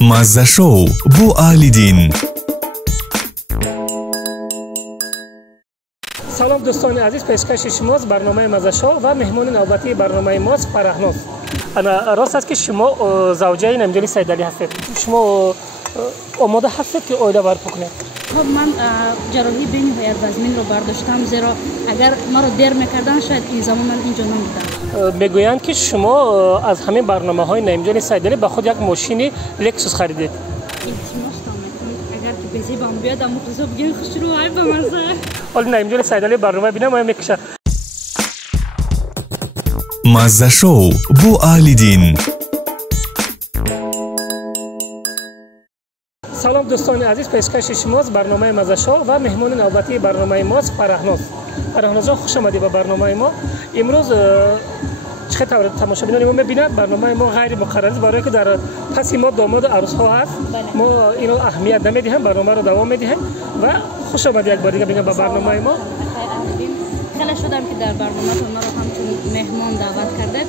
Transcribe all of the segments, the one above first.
مزه شو بو آلیدین. سلام دوستان عزیز، پیشکش شماست برنامه مزه شو و مهمان نوبتی برنامه ماست فرهناز. انا راست است که شما زوجه نمیدونی سیدعلی هستید. شما آماده هستید که اویده برپا کنید؟ خب من جراحی بین هایر وزمین رو برداشتم، زیرا اگر ما رو دیر میکردن شاید این زمان من اینجا نمیدم. میگویند که شما از همین برنامه های نمیدونی سیدعلی به خود یک ماشین لکسوس خریدید. اگر که بزی بام بیاد اما تو بگین خوش رو های بمزه. حالا نمیدونی سیدعلی برنامه بینم ما میکشه. مزه شو بو آلیدین. سلام دوستان عزیز، پیشکش شماست برنامه مزه شو و مهمان نوبتی برنامه ماست فرهناز. فرهناز جان خوش آمدید به برنامه ما. امروز چقدر تماشابینان ما میبینند برنامه ما غیر مقرر است، برای که در پس ما داماد و عروس ها هست. ما اینو اهمیت نمیدیم، برنامه رو دوام میدیم و خوش آمدید یک بار دیگه بگم به برنامه ما. خیلی شدم که در برنامه ما رو همچون مهمان دعوت کرده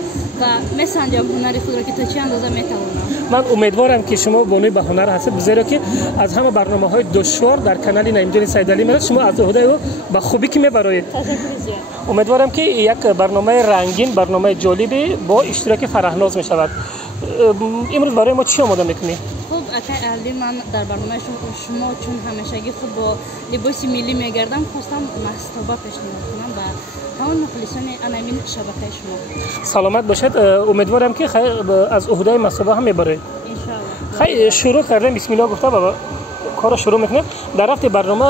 و مسنجم هنری خود را که تا چه اندازه میتوانم. من امیدوارم که شما بانوی به هنر هستید، زیرا که از همه برنامه‌های دشوار در کانال نمیدونی سیدعلی میاد شما از عهده او به خوبی که میبرید. امیدوارم که یک برنامه رنگین، برنامه جالبی با اشتراک فرهناز میشود. امروز برای ما چی آماده میکنی؟ خب اکای اهلی من در برنامه شما چون همیشگی خود با لباس ملی میگردم، خواستم مستوبه پیشنهاد کنم و تمام مخلصان انامین شبکه شما. سلامت باشد. امیدوارم که از عهده مستوبه هم میبرید. ان خیلی شروع کردم، بسم الله گفته بابا کارو شروع میکنم. در رفت برنامه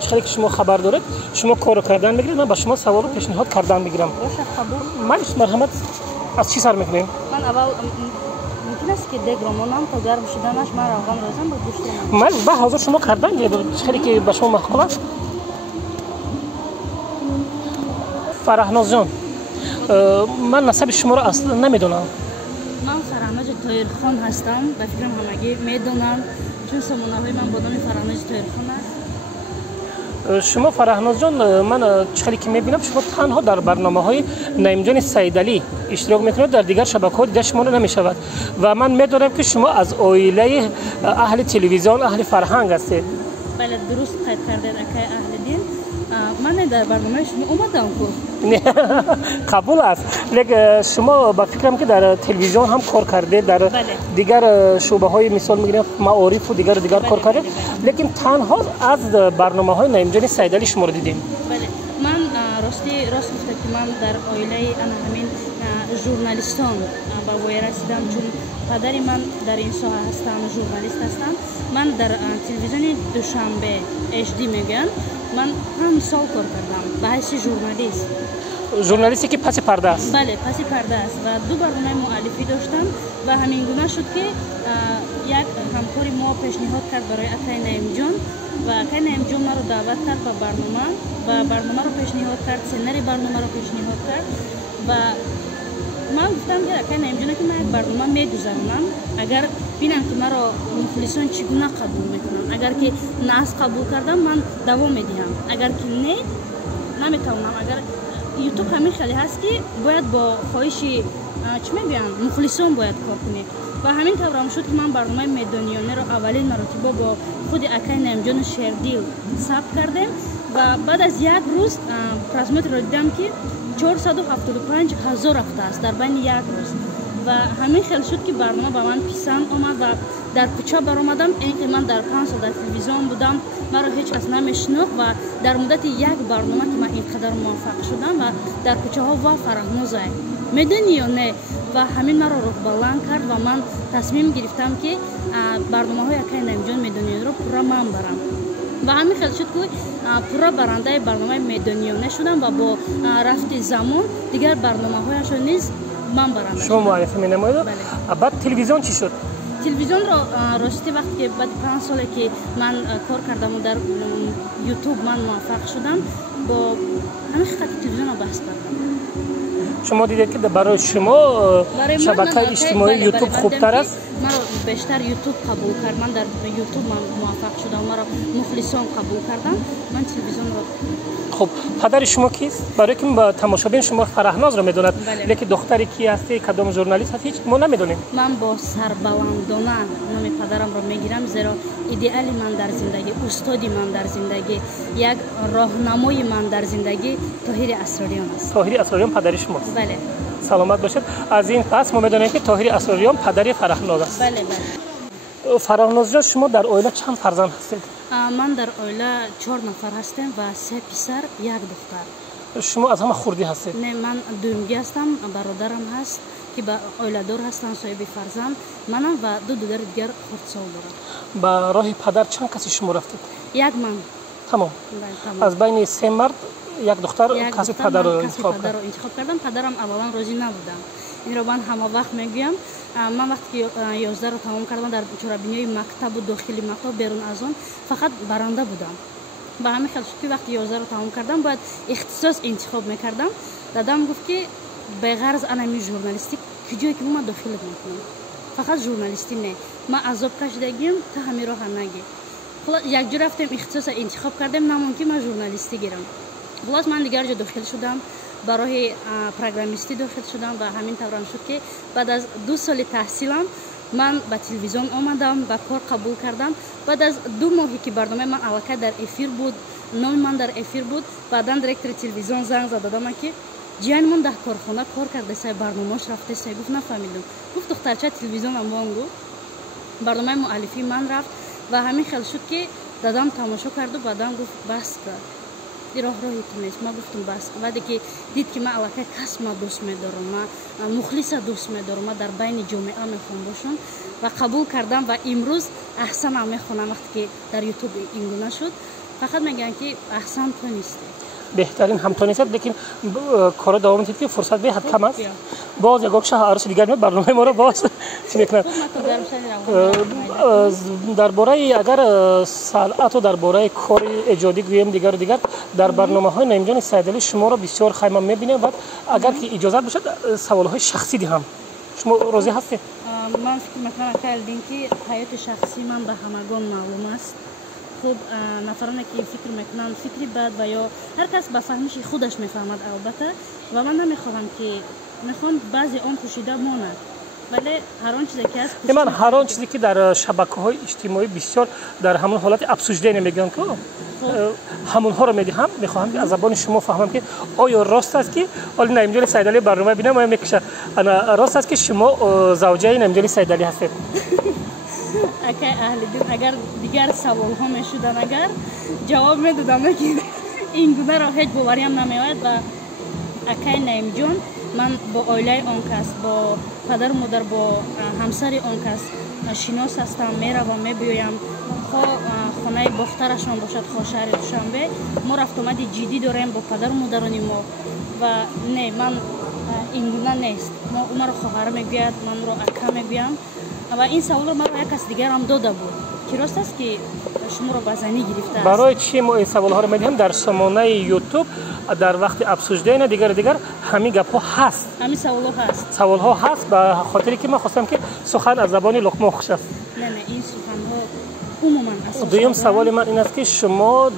چقدر که شما خبر دارید شما کارو کردن میگیرید، من با شما سوال و پیشنهاد کردن میگیرم. باشه قبول. من مرحمت از چی سر میکنیم؟ من اول ممکن است که دگرامونم تا گرم شدنش من روغن روزم با گوشت من به حاضر شما کردن خیلی که به شما محکوم است. فرهناز جان، من نسب شما رو اصلا نمیدونم. من فرهناز طاهرخان هستم، به فکرم همگی میدونم چون سمونه های من با نام فرهناز طاهرخان است. شما فرهناز جان، من چقدر که میبینم شما تنها در برنامه های نمیدونی سیدعلی اشتراک میکنید، در دیگر شبکه ها دیده شما رو نمیشود و من میدونم که شما از عائله اهل تلویزیون اهل فرهنگ هستید. بله درست قید کردید اکای اهل دین. من در برنامه شما اومدم قبول است، لیکن شما با فکرم که در تلویزیون هم کار کرده، در دیگر شعبه های مثال میگیرم معارف و دیگر کار کرده، لیکن تنها از برنامه های نمیدونی سیدعلی شما رو دیدیم. بله من راست گفته که من در عائله همین ژورنالیستان با وی رسیدم، چون پدری من در این ساحه هستم، ژورنالیست هستم. من در تلویزیون دوشنبه HD میگن من هم سال کار کردم به حیث ژورنالیست. ژورنالیستی که پس پرده است. بله پس پرده است و دو برنامه مؤلفی داشتم و همین گونه شد که یک همکاری ما پیشنهاد کرد برای اکای نعیم جان و اکای نعیم جان ما رو دعوت کرد به برنامه و برنامه رو پیشنهاد کرد، سنری برنامه رو پیشنهاد کرد و من گفتم که اکای نعیم جان که من یک برنامه میگذارم، اگر ببینم که مرا مخلصان چگونه قبول میکنن، اگر که نه قبول کردم من دوام میدهم، اگر که نه نمیتونم. اگر یوتیوب همین خیلی هست که باید با خواهش چی میگن مخلصان باید کار کنی و همین طور هم شد که من برنامه میدانیانه رو اولین مرتبه با خود اکای نعیم جان شیردیل ثبت کردیم و بعد از یک روز پراسمت رو دیدم که 475,000 رفته است در بین یک روز و همین خیلی شد که برنامه به من پسند آمد و در کوچه برآمدم. اینکه من در 5 سال در تلویزیون بودم مرا هیچ کس نمیشناخت و در مدت یک برنامه که من اینقدر موفق شدم و در کوچه ها و فرهناز میدونی یا نه و همین مرا روح بلند کرد و من تصمیم گرفتم که برنامه های اکای نعیم جان میدونی رو پورا من برم و همین خیلی شد که پورا برنده برنامه میدانیانه شدم و با رفت زمان دیگر برنامه هایش نیز من برنده شما معرفی می‌نمایید. بعد تلویزیون چی شد؟ تلویزیون رو راستی وقتی که بعد 5 ساله که من کار کردم و در یوتیوب من موفق شدم با همین خط تلویزیون رو بحث کردم. شما دیدید که برای شما شبکه اجتماعی یوتیوب خوبتر است؟ مرا بیشتر یوتیوب قبول کرد. من در یوتیوب موفق شدم. مرا مخلصان قبول کردن. من تلویزیون را خب پدر شما کیست؟ برای که با تماشابین شما فرهناز را میدوند، لیکن دختری کی هستی، کدام ژورنالیست هستی، هیچ ما نمیدونیم. من با سربلندانه نام پدرم را میگیرم، زیرا ایدئال من در زندگی، استادی من در زندگی، یک راهنمای من در زندگی طاهر اسراریان است. طاهر اسراریان پدر شماست؟ بله. سلامت باشید. از این پس ما میدونیم که طاهر اسراریان پدر فرهناز است. بله بله. فرهناز جان شما در عائله چند فرزند هستید؟ من در عائله 4 نفر هستم و 3 پسر، 1 دختر. شما از همه خردی هستید؟ نه، من دومگی هستم. برادرم هست که با عائله دار هستن، صاحب فرزند. منم و 2 دختر دیگر خردسال دارم. با راه پدر چند کسی شما رفتید؟ 1 من. تمام. از بین 3 مرد 1 دختر کسی پدر رو انتخاب کردم. پدرم اولا راضی نبودم. این رو من همه وقت میگم. من وقتی که 11 رو تمام کردم در چهاربینی مکتب و داخلی مکتب بیرون از آن فقط برنده بودم. با همین خیال شد که وقتی 11 رو تمام کردم باید اختصاص انتخاب میکردم. دادم گفت که به غرض انمی ژورنالیستیک کجایی که ما داخل میکنم، فقط ژورنالیستی نه، ما عذاب کشیدگیم تا همین راه نگی. خلاص یک جور رفتم اختصاص انتخاب کردم، نمونکی ما ژورنالیستی گیرم. خلاص من دیگر جا داخل شدم، برای پروگرامیستی داخل شدم و همین طورم شد که بعد از 2 سال تحصیلم من به تلویزیون آمدم، به کار قبول کردم. بعد از 2 ماهی که برنامه من علاقه در افیر بود، نام من در افیر بود، بعدا دایرکتور تلویزیون زنگ زد دادم که جان من در کارخانه کار کرده، سای برنامه‌اش رفته، سای گفت نفهمیدم. گفت دخترچه تلویزیون هم وانگو برنامه مؤلفی من رفت و همین خیال شد که دادم تماشا کرد و بعدم گفت بس کرد. راه راهی تو نیست. ما گفتم بس. بعدی که دید که من علاقه کس ما دوست می‌دارم، ما مخلص دوست می‌دارم، ما در بین جامعه می‌خوام باشم و قبول کردم و امروز احسن هم می‌خونم. وقتی که در یوتیوب این گونه شد فقط میگن که احسن تو نیستی، بهترین همتانی است، لیکن کار دوام می‌دید که فرصت به حد کم است. باز یک شاه عروس دیگر میاد برنامه ما رو باز چی میکنه درباره اگر صنعت و درباره کار ایجادی گویم دیگر در برنامه‌های نعیم جان سیدعلی شما رو بسیار خیمه می‌بینیم. بعد اگر که اجازه باشد سوال‌های شخصی دهم، شما راضی هستید؟ من فکر می‌کنم که حیات شخصی من به همگان معلوم است. خب نفرانی که فکر میکنن فکری بد و یا هر کس به فهمش خودش میفهمد البته، و من نمیخوام که میخوام بعضی آن پوشیده ماند، ولی هر آن چیزی که هست من هر آن چیزی که در شبکه‌های اجتماعی بسیار در همون حالت افسوشده نمیگن که همونها رو میدهم، میخواهم که از زبان شما فهمم که آیا راست است که حالا نعیم جان سیدعلی برنامه ببینم آیا میکشه راست است که شما زوجه نعیم جان سیدعلی هستید؟ اگر دیگر سوال ها میشدن اگر جواب میدادم که این گونه را هیچ باوریم نمیآید. و اکای نعیم جان من با عائله آن کس، با پدر مادر، با همسر آن کس شناس هستم، میروم میبیایم، خانه باخترشان باشد، شهر دوشنبه ما رفت آمد جدی داریم با پدر مادران ما. و نه من این گونه نیست، ما اون رو خواهر میگوید، من رو اکا میگویم. و این سوال رو مرا یک کس دیگر هم داده بود که راست است که شما رو بزنی گرفته است. برای چی ما این سوال ها رو میدیم؟ در سامانه یوتیوب در وقت افسوشده نه دیگر همین گپ ها هست، همین سوال ها هست به خاطری که من خواستم که سخن از زبان لقمه خوش است. نه این سخن ها عموما اساسا. دویم سوال من این است که شما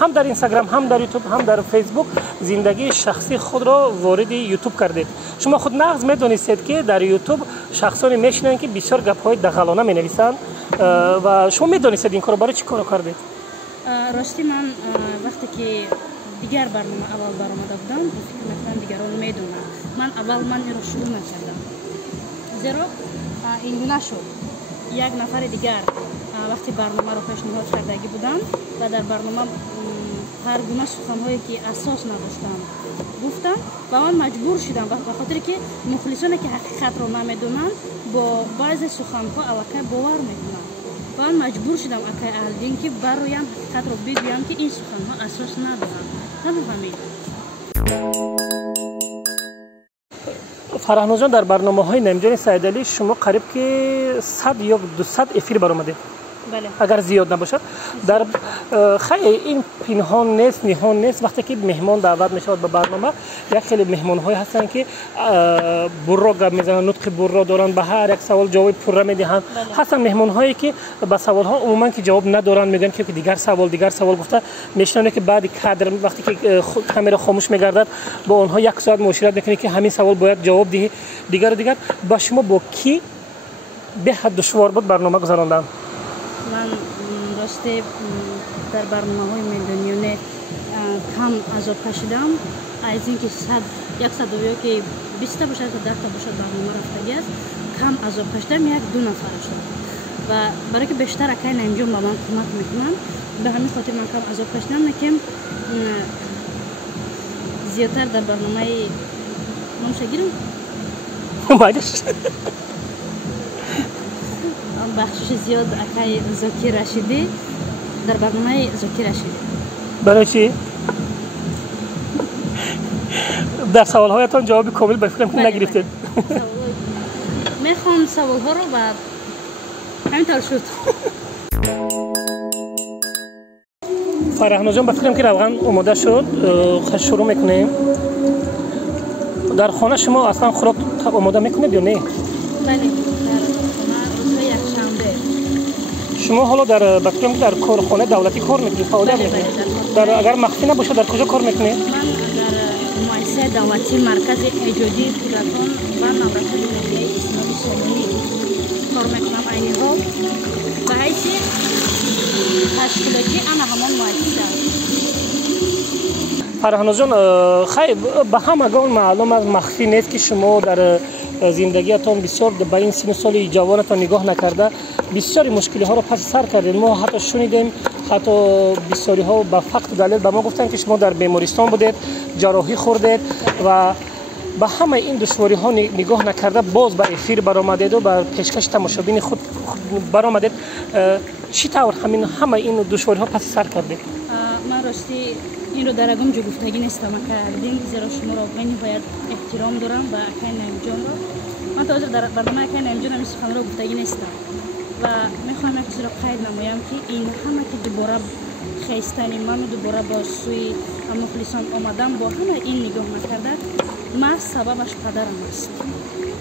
هم در اینستاگرام، هم در یوتیوب، هم در فیسبوک زندگی شخصی خود را وارد یوتیوب کردید. شما خود نقض میدونید که در یوتیوب شخصانی میشنن که بسیار گپ‌های دخالانه مینویسند و شما میدونید این کارو برای چی کار کردید؟ راستی من وقتی که دیگر برنامه اول برآمده بودم فکر می‌کردم دیگران میدونن. من اول من این رو شروع نکردم، زیرا این گونه شد. یک نفر دیگر وقتی برنامه رو پیشنهاد کردگی بودن و در برنامه هر گونه سخن‌هایی که اساس نداشتن گفتم و من مجبور شدم به خاطر که مخلصانی که حقیقت رو نمیدونن با بعضی سخن‌ها علاقه باور میکنن و من مجبور شدم اکای اهل که برایم حقیقت رو بگویم که این سخن‌ها اساس ندارن. همین فرهناز جان در برنامه‌های نعیم جان سیدعلی شما قریب که 100 یا 200 افیر برآمده اگر زیاد نباشد. در خیلی این پنهان نیست، نهان نیست. وقتی که مهمان دعوت میشود به برنامه، یک خیلی مهمان های هستن که برا گپ میزنن، نطق برا دارن، به هر یک سوال جواب پوره میدهند. هستن مهمان هایی که به سوال ها عموما که جواب ندارن، میگن که دیگر سوال گفته میشنونه که بعد کادر وقتی که کامera خاموش میگردد با اونها یک ساعت مشورت میکنه که همین سوال باید جواب دهی. دیگر با شما با کی به حد دشوار بود برنامه گذراندن؟ من راستی در برنامه‌های میلیونی کم عذاب کشیدم. از اینکه 100 که 20 تا باشد تا 10 تا باشد برنامه رفتگی است، کم عذاب کشیدم. یک دو نفر شد و برای که بیشتر اکای نمیجون با من کمک میکنن، به همین خاطر من کم عذاب کشیدم. نکیم زیادتر در برنامه نمشگیرم بایدش بخشش زیاد اکای زاکی رشیدی در برنامه زاکی رشیدی. برای چی؟ در سوال هایتان جواب کامل به فکرم نگرفتید. میخوام سوال ها رو بعد همینطور شد. فرهناز جان به فکرم که روغن آماده شد. شروع میکنیم. در خانه شما اصلا خوراک آماده میکنید یا نه؟ بله، در خانه یکشنبه. شما حالا در بفکرم که در کارخانه دولتی کار میکنید، فعالیت میکنید. در اگر مخفی نباشه در کجا کار میکنید؟ من در مؤسسه دولتی مرکز ایجادی کودکان و مدرسه دولتی اسلامی سالونی کار میکنم. عین حال به حیث تشکیلاتی انا همان مؤسسه. فرهناز جان خیلی به همگان معلوم است، مخفی نیست که شما در زندگیتان بسیار به این سن و سال جوانتان نگاه نکرده بسیاری مشکلی ها را پس سر کردید. ما حتی شنیدیم، حتی بسیاری ها به فقط دلیل به ما گفتن که شما در بیمارستان بودید، جراحی خوردید و به همه این دشواری ها نگاه نکرده باز به افیر برآمدید و به پیشکش تماشابین خود برآمدید. چی طور همه این دشواری ها پس سر کردید؟ من راستی این رو در اگم جو گفتگی نیستم کردیم، زیرا شما را به باید احترام دارم و اکای نمیجان را. من تا در برنامه اکای نمیجان هم سخن را گفتگی نیستم و میخوایم یک چیز را قید نمایم که این همه که دوباره خیستنی من دوباره با سوی مخلصان آمدم با همه این نگاه نکرده، ما سببش پدرم است.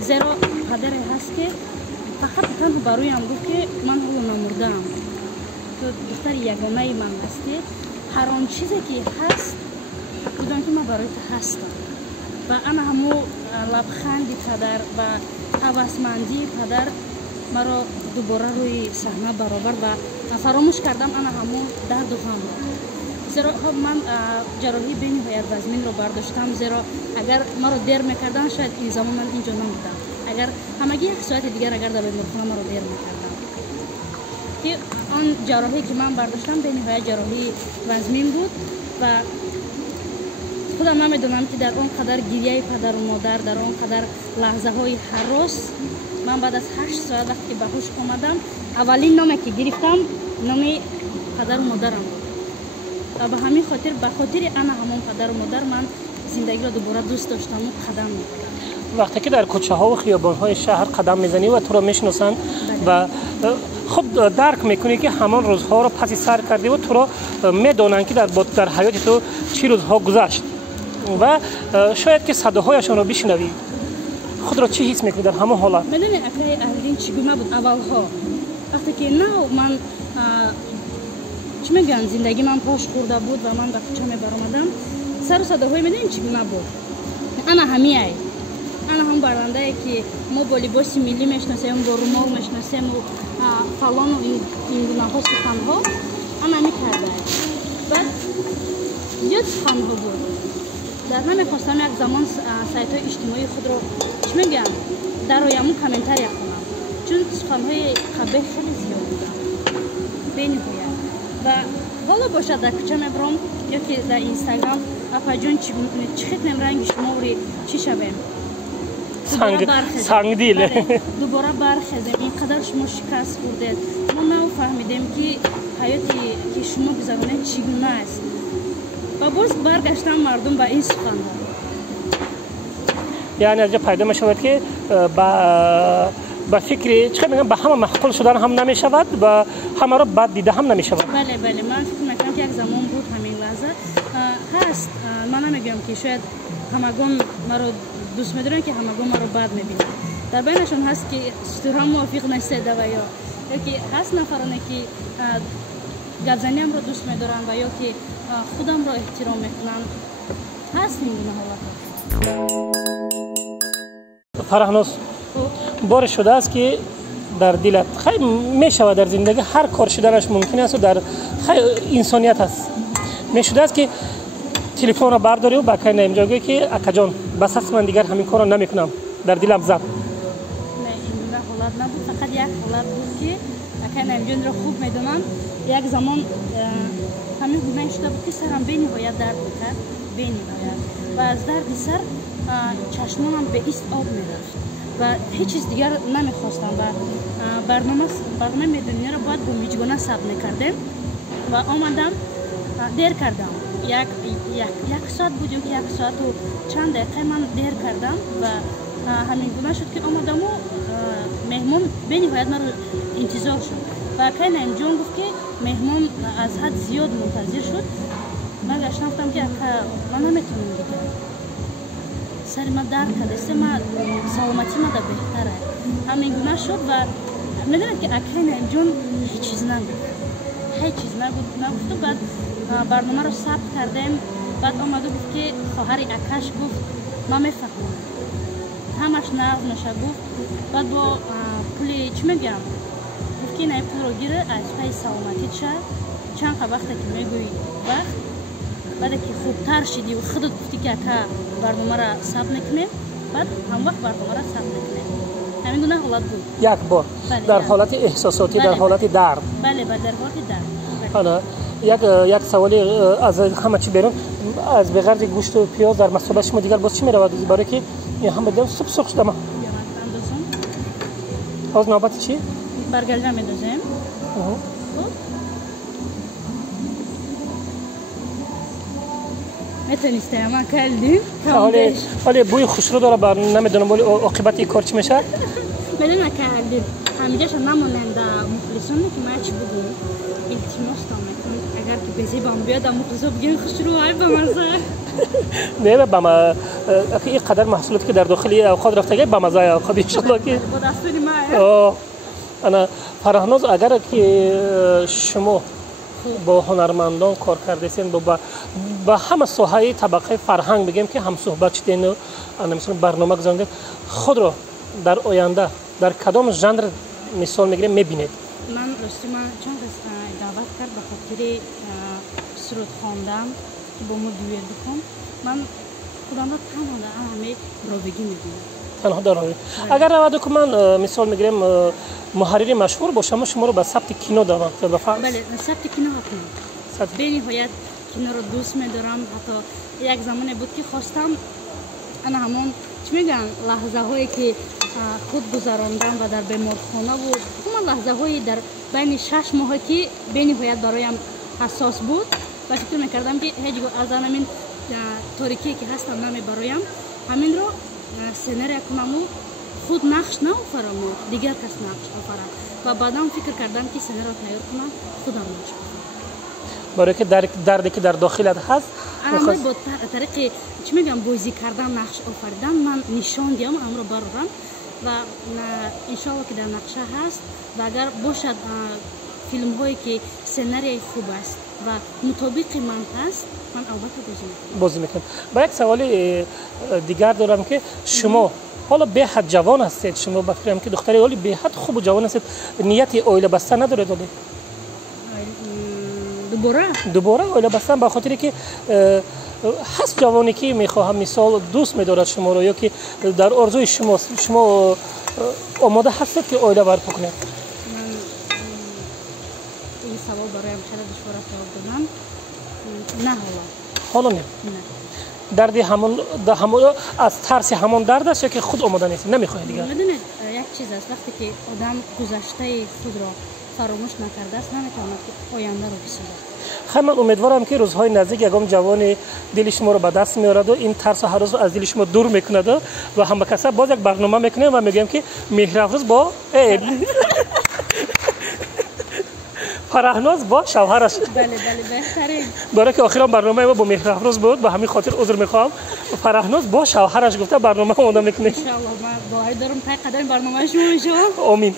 زیرا پدری هست که فقط تنها برایم گفت که من حالا نمردم، تو دختر یگانه من هستی، هر آن چیزی که هست بدان که من برای تو هستم. و انا همو لبخندی پدر و هوسمندی پدر مرا دوباره روی صحنه برابر و فراموش کردم انا همو درد و غم. زیرا من جراحی بی‌نهایت وزمین رو برداشتم، زیرا اگر مرا دیر میکردن شاید این زمان من اینجا نبودم. اگر همگی یک ساعت دیگر اگر در بیمارخانه مرا دیر میکردم که آن جراحی که من برداشتم بی‌نهایت جراحی وزمین بود و خودم نمیدونم که در آن قدر گریه پدر و مادر، در آن قدر لحظه های هراس، من بعد از 8 ساعت وقتی به هوش آمدم اولین نامی که گرفتم نامی پدر و مادرم بود. و به همین خاطر به خاطر انا همون پدر و مادر من زندگی را دوباره دوست داشتم و قدم می‌زدم. وقتی که در کوچه ها و خیابان های شهر قدم میزنی و تو را میشناسن و خود درک میکنی که همان روزها را پس سر کردی و تو را میدونن که در حیات تو چی روزها گذشت و شاید که صداهایشان را بشنوی، خود را چی حس میکنی در همه حالت؟ میدونی اکای اهلین چگونه بود اولها وقتی که نه من چی میگن زندگی من پاش خورده بود و من به کوچه میبرآمدم، سر و صداهای میدونی چگونه بود؟ انا همیه انا هم برنده که ما با لباس ملی میشناسیم، با رومال میشناسیم و فلان و این گناه ها سخنها انا میکرده. بعد زیاد سخنها بود، در نمیخواستم یک زمان سایت های اجتماعی خود را چی میگن در رویمون کامنتاری کنم، چون سخنهای قبیح خیلی زیاد بودن بی‌نهایت. و حالا باشد در کوچه میبرم یا که در اینستاگرام اپا جون چی میکنید، چی خیلی رنگ شما وری چی شویم سنگ دیل دوباره برخیزیم. اینقدر شما شکست خوردید، ما نفهمیدیم که حیاتی که شما گذرانید چگونه است و باز برگشتن مردم به این سخن. یعنی از جا پیدا می شود که به فکر چه میگم به همه محقول شدن هم نمی شود و همه را بد دیده هم نمیشود. بله بله، من فکر میکنم که یک زمان بود همین لحظه هست. من نمیگم که شاید همگان مرا دوست می‌دارن که همگان مرا بد می‌بینن. در بینشون هست که ستوره موافق نیستند و یا که هست نفرانی که گپ‌زنیم رو دوست می‌دارن و یا که خودم رو احترام می‌کنن. هست این گونه حالات. فرهناز بار شده است که در دلت خیلی میشود در زندگی هر کار شدنش ممکن است و در خیلی انسانیت است. میشده است که تلفن را برداری و با کین اینجا گویی که اکا جان بس است من دیگر همین کار را نمیکنم، در دلم زد. نه این حالت نبود، فقط یک حالت بود که اکا نمیجون را خوب میدونم. یک زمان همین گونه شده بود که سرم به نهایت درد میکرد، به نهایت، و از درد سر چشمانم به ایست آب میرفت و هیچ چیز دیگر نمیخواستم و برنامه میدونی را باید با میجگانه ثبت میکردم و آمدم دیر کردم. یک ساعت بود یا یک ساعت و چند دقیقه من دیر کردم و همین گونه شد که آمدم و مهمون به نهایت من رو انتظار شد و کین جان گفت که مهمون از حد زیاد منتظر شد. من گشتم گفتم که من نمیتونم دیگه، سر من درد کرده، من سلامتی من بهتره. همین گونه شد و میدونید که کین جان هیچ چیز نگفت و بعد برنامه رو ثبت کردیم. بعد آمده گفت که خواهر اکاش گفت من میفهمم، همش نشه گفت. بعد با پولی چی میگم گفت که نه پول رو گیره از پای سلامتیت شد. چند وقته که میگویی وقت بعد که خوبتر شدی و خودت گفتی که اکا برنامه را ثبت میکنیم، بعد هم وقت برنامه را ثبت میکنیم. همین گونه حالت بود. یک بار در حالت احساساتی، در حالت درد. بله در حالت درد. حالا یک سوالی از همه چی بیرون از بغرض گوشت و پیاز در مصابه شما دیگر باز چی میرود؟ برای که این هم بدیم سرخ شده ما باز نوبت چی؟ برگرجه میدازیم. میتونسته اما کردیم. حالی بوی خوشرو داره بر نمیدونم ولی عاقبت این کار چی میشه؟ میدونم کردیم همیشه نمونند مخلصانی که ما چی بگویم التماس میکنم اگر که بزی بام بیاد مخلصا بگیم خوشرو های بمزه. نه بما این قدر محصولاتی که در داخل اوقات رفته بمزه اوقات ان شاء الله که با دستوری ما انا فرهناز اگر که شما با هنرمندان کار کردین با همه ساحه طبقه فرهنگ بگیم که هم صحبت شدین و مثلا برنامه گذاشتین، خود رو در آینده در کدام ژانر مثال میگیریم میبینید؟ من راستی من چند دعوت کرد به خاطر سرود خواندن که با ما دویل بخوام. من خودم را تنها در همه راویگی میبینم. تنها در راویگی. اگر رود که من مثال میگیریم محرری مشهور باشم شما رو به ثبت کینو دعوت کرد. بله ثبت کینو حتما. به نهایت کینو رو دوست میدارم. حتی یک زمانی بود که خواستم انا همون چی میگن لحظه هایی که خود گذراندم و در بیمارخانه بود، همون لحظه هایی در بین 6 ماه که به نهایت برایم حساس بود و فکر میکردم که هیچ از همین تاریکی که هستم نمیبرایم همین رو سناریو کنم و خود نقش نآفرم و دیگر کس نقش آفرم و بعدم فکر کردم که سناریو تیار کنم خودم نقش آفرم. برای که دردی که در داخلت هست اما با طریق چی میگم بازی کردن نقش آفریدن من نشان دیم امر برام و ان شاء الله که در نقشه هست و اگر باشد فیلم هایی که سناریوی خوب است و مطابق من هست من البته بازی میکنم. با یک سوال دیگر دارم که شما حالا به حد جوان هستید، شما بفکرم که دختری حالی به حد خوب و جوان هستید، نیت اویل بستن ندارید؟ ولی دوباره اویل بستن به خاطری که هست جوانی که میخواهم مثال دوست میدارد شما رو یا که در آرزوی شما آماده هستید که اویل برپا کنید؟ این سوال برایم خیلی دشوار است جواب دادن. نه حالا نه. دردی همون از ترس همون درد است یا که خود آماده نیست نمیخواهید دیگر؟ میدونید یک چیز است وقتی که آدم گذشته خود را فراموش نکرده است نمیتواند که آینده را بسازد. خیلی من امیدوارم که روزهای نزدیک یگام جوان دل شما رو به دست میارد و این ترس هر روز از دل شما دور میکند و هم کسا باز یک برنامه میکنیم و میگیم که مهر افروز با فرهناز با شوهرش. بله بهترین. برای که آخرام برنامه ما با مهرافروز بود، به همین خاطر عذر میخوام. فرهناز با شوهرش گفته برنامه ما ادامه میکنه. ان شاء الله ما باور دارم تا قدم برنامه شما میشه. آمین.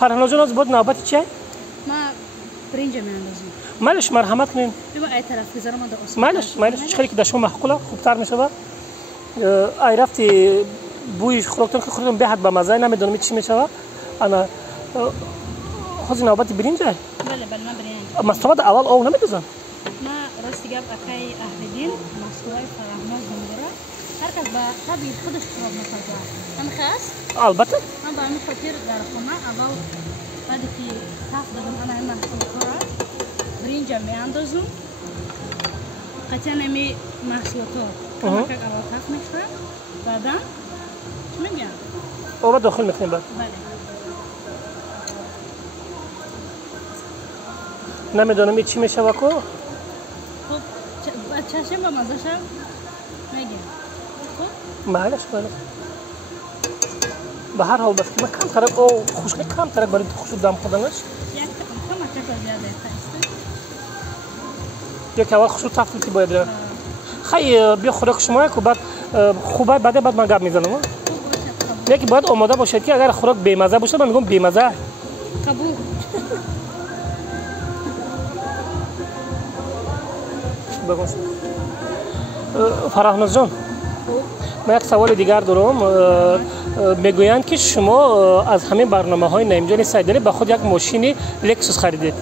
فرهناز جان از بود نوبت چیه؟ ما برنج میاندازیم. مالش مرحمت کنین. ببین ای طرف بذارم من درست. مالش چه خیلی که دشمن معقوله خوبتر میشه با. ای رفتی بوی خوراکتون که خودتون بهت به مزه نمیدونم چی میشه با. انا خودی نوبت برنج. بله من برنج. مستواد اول او نمیدونم. ما راستی گپ اکای اهل دین مستوای فرهناز میگیره. هر کس با طبیعت خودش خراب میکنه. من خاص؟ البته. من با همین خاطر در خونه اول بعدی که تاف دادم انا این محصولات برنج میاندازم. قطعا نمی محصولات. اما که اول تاف میخورم. بعدا چی میگم؟ او داخل میکنیم بعد. بله. نمیدونم چی میشه واکو. خب چشم با مزه شم میگم. خب مالش. به هر حال بس که من کم طرف او خوشگل کم طرف برای خوش دم خودنش. یک کم چقدر زیاده است. یک اول خوش تفصیلی باید. خیلی بیا خدا شما که بعد خوبه بعد من گپ میزنم. یکی باید آماده باشید که اگر خوراک بی‌مزه باشه من میگم بی‌مزه. قبول. بگوش. فرهناز جان. من یک سوال دیگر دارم. میگویند که شما از همین برنامه‌های نعیم جان سیدلی به خود یک ماشین لکسوس خریدید.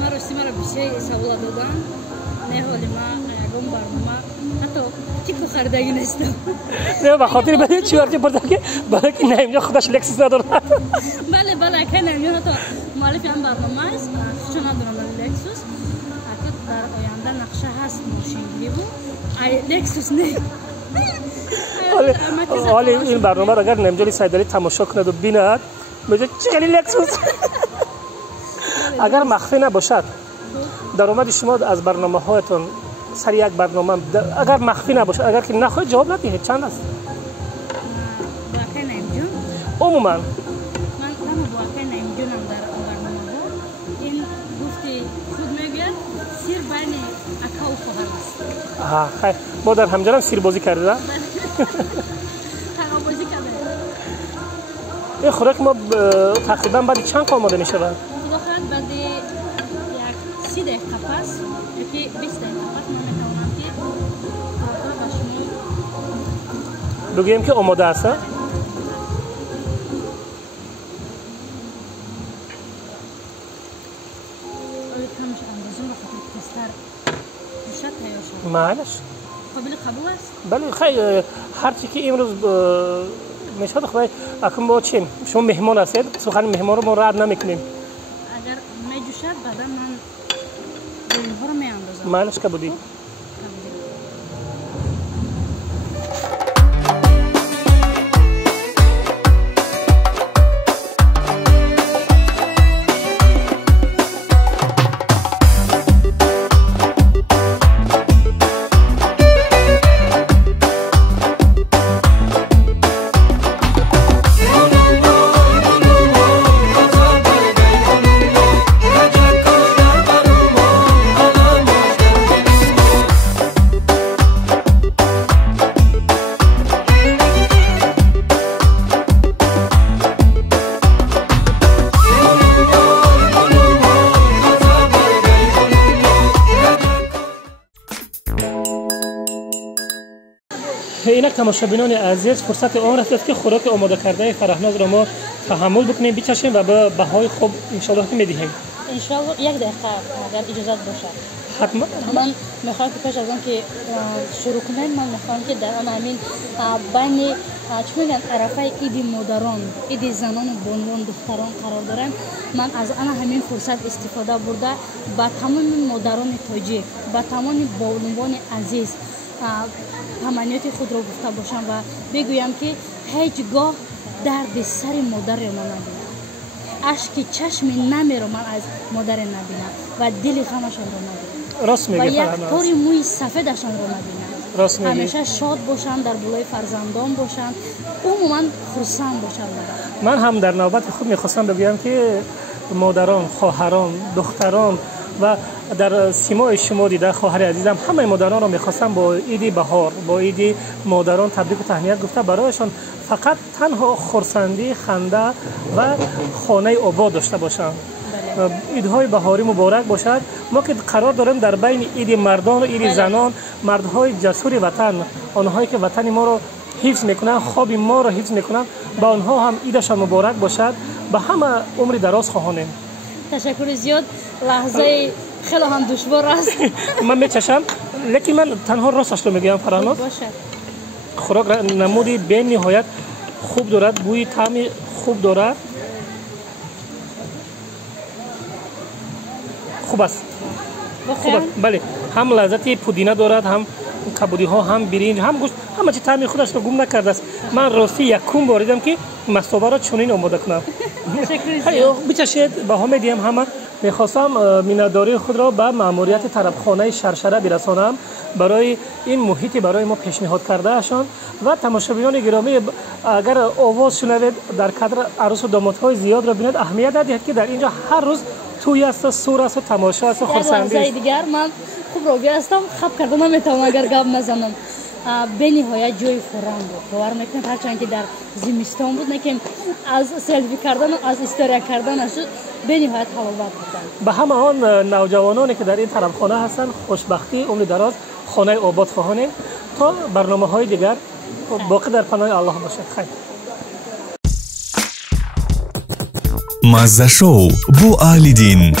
من راستی مرا بیشتر سوال دادن. نه حالی ما یکم برنامه حتی تیپو خریدگی نیستم. نه به خاطر بدید چی ورچه پرده که برای که نعیم جان خودش لکسوس نداره. بله که نعیم جان حتی مالک این برنامه است. چون ندارم لکسوس. اگه در آینده نقشه هست ماشین لیبو لکسوس نه. حالا این برنامه را اگر نعیم جان سیدلی تماشا کند و بیند میگه چقدر لکسوس. اگر مخفی نباشد درآمد شما از برنامه هایتون سر یک برنامه اگر مخفی نباشد اگر که نخواهید جواب ندهید چند است؟ واقعا نعیم جان عموما من واقعا نعیم جانم در برنامه خیر ما در همجرم سیربازی کرده تقابازی کرده. این خوراک ما تقریبا بعد چند آماده میشه؟ خدا خواهد بعد یک 30 دقیقه پس یکی 20 دقیقه پس ما میتوانم که خوراک با شما بگوییم که آماده است. معلش قبول است؟ بله خیلی هرچی که امروز میشود خدای اکنون با چیم شما مهمان هستید سخن مهمان رو ما رد نمیکنیم اگر میجوشد بعدا من اینها رو میاندازم معلش که بودی اینک تماشابینان عزیز فرصت آن رسید که خوراک آماده کرده فرهناز را ما تحمل بکنیم بچشیم و به بهای خوب ان شاء الله میدهیم ان شاء الله یک دقیقه اگر اجازه باشه حتما من میخوام که پیش از آن که شروع کنیم من میخوام که در آن همین بین چی میگن عرفه عید مادران عید زنان و بانوان دختران قرار دارم من از آن همین فرصت استفاده برده با تمام مادران تاجیک با تمام بانوان عزیز تمنیات خود را گفته باشم و بگویم که هیچگاه درد سر مادر ما نبینم اشک چشم نمی رو من از مادر نبینم و دل غمشان را نبینم راست میگی و یک طوری موی سفیدشان را نبینم راست میگی همیشه شاد باشن در بالای فرزندان باشن عموما خرسند باشن من هم در نوبت خود میخواستم بگویم که مادران خواهران دختران و در سیمای شما دیده خواهر عزیزم همه مادران را میخواستم با عید بهار با عید مادران تبریک و تهنیت گفته برایشان فقط تنها خرسندی خنده و خانه آباد داشته باشند عیدهای بهاری مبارک باشد ما که قرار داریم در بین عید مردان و عید زنان مردهای جسور وطن آنهایی که وطن ما رو حفظ میکنن خواب ما رو حفظ میکنن با آنها هم عیدشان مبارک باشد به همه عمر دراز خواهانیم تشکر زیاد لحظه خیلی هم دشوار است من میچشم لیکن من تنها راستش رو میگم فرهناز خوراک نمودی به نهایت خوب دارد بوی طعمی خوب دارد خوب است خوب است بله هم لذتی پودینه دارد هم کبودی ها هم برنج هم گوشت همه چی طعم خودش رو گم نکرده است من راستی یکم باریدم که مصطبه را چنین آماده کنم بچشید با هم میدیم همه میخواستم مینداری خود را به ماموریت طربخانه شرشره برسانم برای این محیطی برای ما پیشنهاد کرده اشان و تماشاگران گرامی اگر آواز شنوید در کادر عروس و دامادهای زیاد را ببینید اهمیت دهید که در اینجا هر روز توی است سور است تماشا است خرسندی است دیگر من خوب راگی هستم خب کردم نمیتونم اگر گپ نزنم به نهایت جای خورم بود باور میکنید هرچند که در زمستان بود نکیم از سلفی کردن و از استوریا کردن شد به نهایت حلاوت بود به همه آن نوجوانانی که در این طربخانه هستند خوشبختی عمر دراز خانه آباد خواهانیم تا برنامه‌های دیگر باقی در پناه الله باشد خیر مزه شو بو آلیدین